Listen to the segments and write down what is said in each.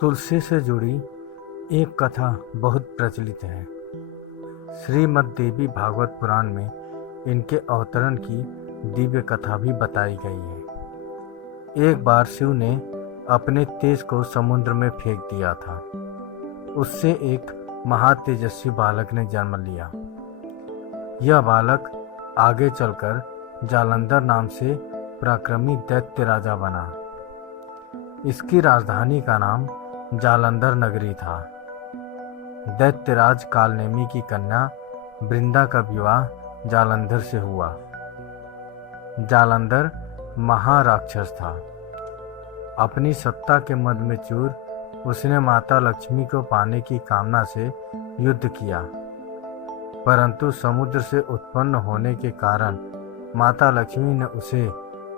तुलसी से जुड़ी एक कथा बहुत प्रचलित है। श्रीमद् देवी भागवत पुराण में इनके अवतरण की दिव्य कथा भी बताई गई है। एक बार शिव ने अपने तेज को समुद्र में फेंक दिया था। उससे एक महातेजस्वी बालक ने जन्म लिया। यह बालक आगे चलकर जालंधर नाम से पराक्रमी दैत्य राजा बना। इसकी राजधानी का नाम जालंधर नगरी था। दैत्यराज कालनेमी की कन्या वृंदा का विवाह जालंधर से हुआ। जालंधर महाराक्षस था। अपनी सत्ता के मद में चूर उसने माता लक्ष्मी को पाने की कामना से युद्ध किया, परंतु समुद्र से उत्पन्न होने के कारण माता लक्ष्मी ने उसे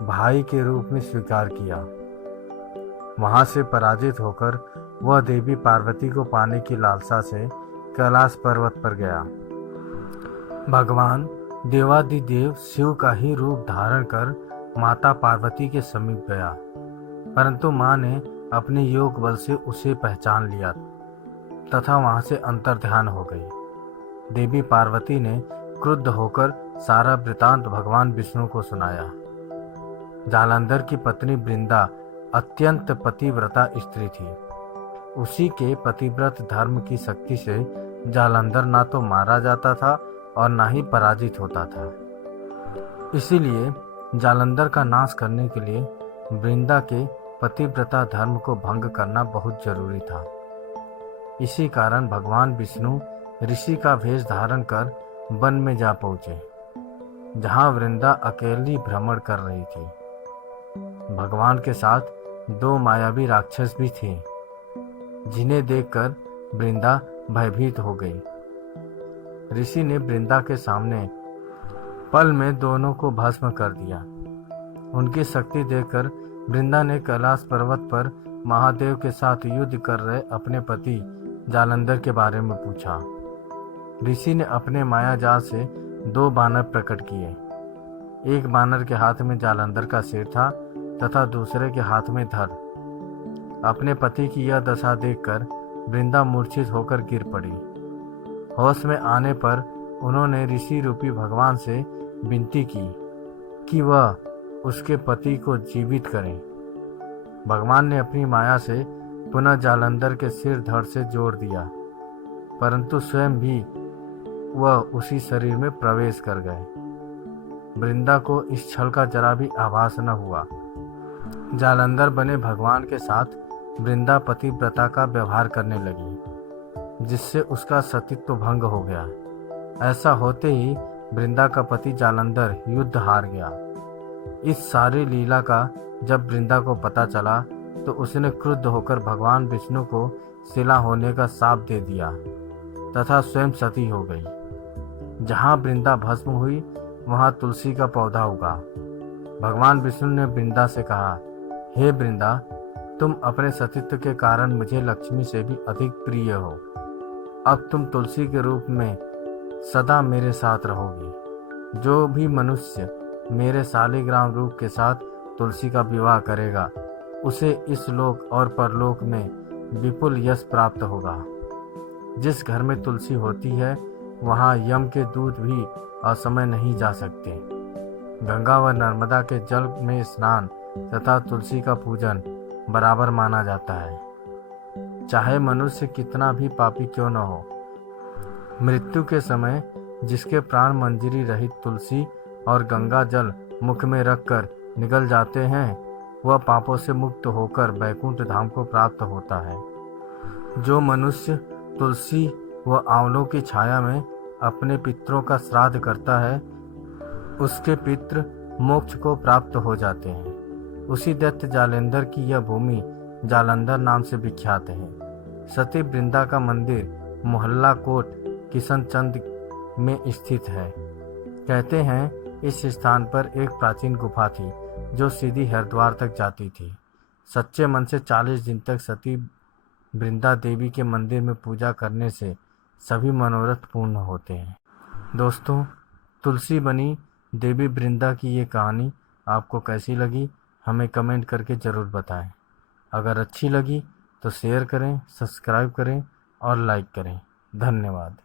भाई के रूप में स्वीकार किया। वहां से पराजित होकर वह देवी पार्वती को पाने की लालसा से कैलाश पर्वत पर गया। भगवान देवादिदेव शिव का ही रूप धारण कर माता पार्वती के समीप गया, परंतु मां ने अपने योग बल से उसे पहचान लिया तथा वहां से अंतर्ध्यान हो गई। देवी पार्वती ने क्रुद्ध होकर सारा वृतांत भगवान विष्णु को सुनाया। जालंधर की पत्नी वृंदा अत्यंत पतिव्रता स्त्री थी। उसी के पतिव्रत धर्म की शक्ति से जालंधर ना तो मारा जाता था और ना ही पराजित होता था। इसीलिए जालंधर का नाश करने के लिए वृंदा के पतिव्रता धर्म को भंग करना बहुत जरूरी था। इसी कारण भगवान विष्णु ऋषि का वेश धारण कर वन में जा पहुंचे, जहां वृंदा अकेली भ्रमण कर रही थी। भगवान के साथ दो मायावी राक्षस भी थे, जिन्हें देखकर वृंदा भयभीत हो गई। ऋषि ने वृंदा के सामने पल में दोनों को भस्म कर दिया। उनकी शक्ति देखकर वृंदा ने कैलाश पर्वत पर महादेव के साथ युद्ध कर रहे अपने पति जालंधर के बारे में पूछा। ऋषि ने अपने माया जाल से दो बानर प्रकट किए। एक बानर के हाथ में जालंधर का सिर था तथा दूसरे के हाथ में धड़। अपने पति की यह दशा देखकर वृंदा मूर्छित होकर गिर पड़ी। होश में आने पर उन्होंने ऋषि रूपी भगवान से विनती की कि वह उसके पति को जीवित करें। भगवान ने अपनी माया से पुनः जालंधर के सिर धड़ से जोड़ दिया, परंतु स्वयं भी वह उसी शरीर में प्रवेश कर गए। वृंदा को इस छल का जरा भी आभास न हुआ। जालंधर बने भगवान के साथ वृंदा पतिव्रता का व्यवहार करने लगी, जिससे उसका सतीत्व भंग हो गया। ऐसा होते ही वृंदा का पति जालंधर युद्ध हार गया। इस सारी लीला का जब वृंदा को पता चला तो उसने क्रुद्ध होकर भगवान विष्णु को शिला होने का शाप दे दिया तथा स्वयं सती हो गई। जहाँ वृंदा भस्म हुई वहाँ तुलसी का पौधा उगा। भगवान विष्णु ने वृंदा से कहा, हे वृंदा, तुम अपने सतीत्व के कारण मुझे लक्ष्मी से भी अधिक प्रिय हो। अब तुम तुलसी के रूप में सदा मेरे साथ रहोगी। जो भी मनुष्य मेरे शालिग्राम रूप के साथ तुलसी का विवाह करेगा, उसे इस लोक और परलोक में विपुल यश प्राप्त होगा। जिस घर में तुलसी होती है वहाँ यम के दूत भी असमय नहीं जा सकते। गंगा व नर्मदा के जल में स्नान तथा तुलसी का पूजन बराबर माना जाता है। चाहे मनुष्य कितना भी पापी क्यों न हो, मृत्यु के समय जिसके प्राण मंजरी रहित तुलसी और गंगा जल मुख में रखकर निकल जाते हैं, वह पापों से मुक्त होकर वैकुंठ धाम को प्राप्त होता है। जो मनुष्य तुलसी व आंवलों की छाया में अपने पितरों का श्राद्ध करता है, उसके पितृ मोक्ष को प्राप्त हो जाते हैं। उसी दैत्य जालंधर की यह भूमि जालंधर नाम से विख्यात है। सती वृंदा का मंदिर मोहल्ला कोट किशनचंद में स्थित है। कहते हैं इस स्थान पर एक प्राचीन गुफा थी जो सीधी हरिद्वार तक जाती थी। सच्चे मन से 40 दिन तक सती वृंदा देवी के मंदिर में पूजा करने से सभी मनोरथ पूर्ण होते हैं। दोस्तों, तुलसी बनी देवी वृंदा की ये कहानी आपको कैसी लगी, हमें कमेंट करके ज़रूर बताएं। अगर अच्छी लगी तो शेयर करें, सब्सक्राइब करें और लाइक करें। धन्यवाद।